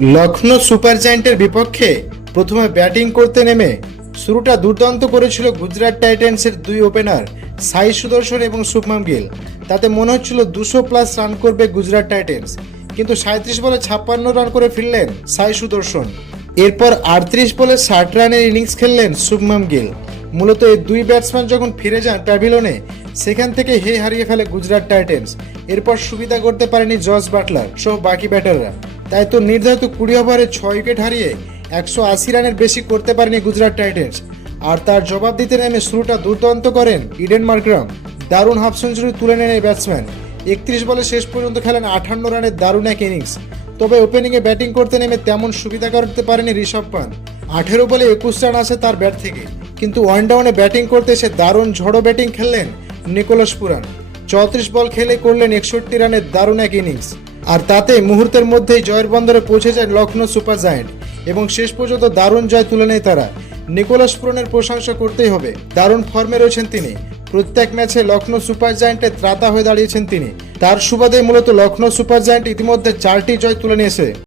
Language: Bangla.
লখনৌ সুপার জায়েন্টের বিপক্ষে প্রথমে ব্যাটিং করতে নেমে শুরুটা দুর্দান্ত করেছিল গুজরাট টাইটান্সের দুই ওপেনার সাই সুদর্শন এবং শুভমান গিল। তাতে মনে হচ্ছিল দুশো প্লাস রান করবে গুজরাট টাইটান্স। কিন্তু সাঁত্রিশ বলে ছাপ্পান্ন রান করে ফিরলেন সাই সুদর্শন। এরপর আটত্রিশ বলে ষাট রানের ইনিংস খেললেন শুভমান গিল। মূলত এই দুই ব্যাটসম্যান যখন ফিরে যান প্যাভিলনে, সেখান থেকে হে হারিয়ে ফেলে গুজরাট টাইটান্স। এরপর সুবিধা করতে পারেনি জর্জ বাটলার সহ বাকি ব্যাটাররা। তাই তো নির্ধারিত কুড়ি ওভারে ছয় উইকেট হারিয়ে একশো আশি রানের বেশি করতে পারেনি গুজরাট টাইটান্স। আর তার জবাব দিতে নেমে শুরুটা দুর্দান্ত করেন ইডেন মার্গ্রাম দারুণ হাফ সেঞ্চুরি তুলে নেন এই ব্যাটসম্যান। একত্রিশ বলে শেষ পর্যন্ত খেলেন আঠান্ন রানের দারুণ এক ইনিংস। তবে ওপেনিংয়ে ব্যাটিং করতে নেমে তেমন সুবিধা করতে পারেনি ঋষভ পান্ত আঠেরো বলে একুশ রান আসে তার ব্যাট থেকে। কিন্তু ওয়ান ডাউনে ব্যাটিং করতে এসে দারুণ ঝড়ো ব্যাটিং খেললেন নিকোলাস পুরান। চৌত্রিশ বল খেলে করলেন একষট্টি রানের দারুণ এক ইনিংস। আর তাতে মুহূর্তের মধ্যেই জয়ের বন্দরে পৌঁছে যায় লখনৌ সুপার জায়েন্ট। এবং শেষ পর্যন্ত দারুণ জয় তুলে নেয় তারা। নিকোলাস পুরনের প্রশংসা করতেই হবে। দারুণ ফর্মে রয়েছেন তিনি। প্রত্যেক ম্যাচে লখনৌ সুপার জায়েন্টের ত্রাতা হয়ে দাঁড়িয়েছেন তিনি। তার সুবাদে মূলত লখনৌ সুপার জায়েন্ট ইতিমধ্যে চারটি জয় তুলে নিয়েছে।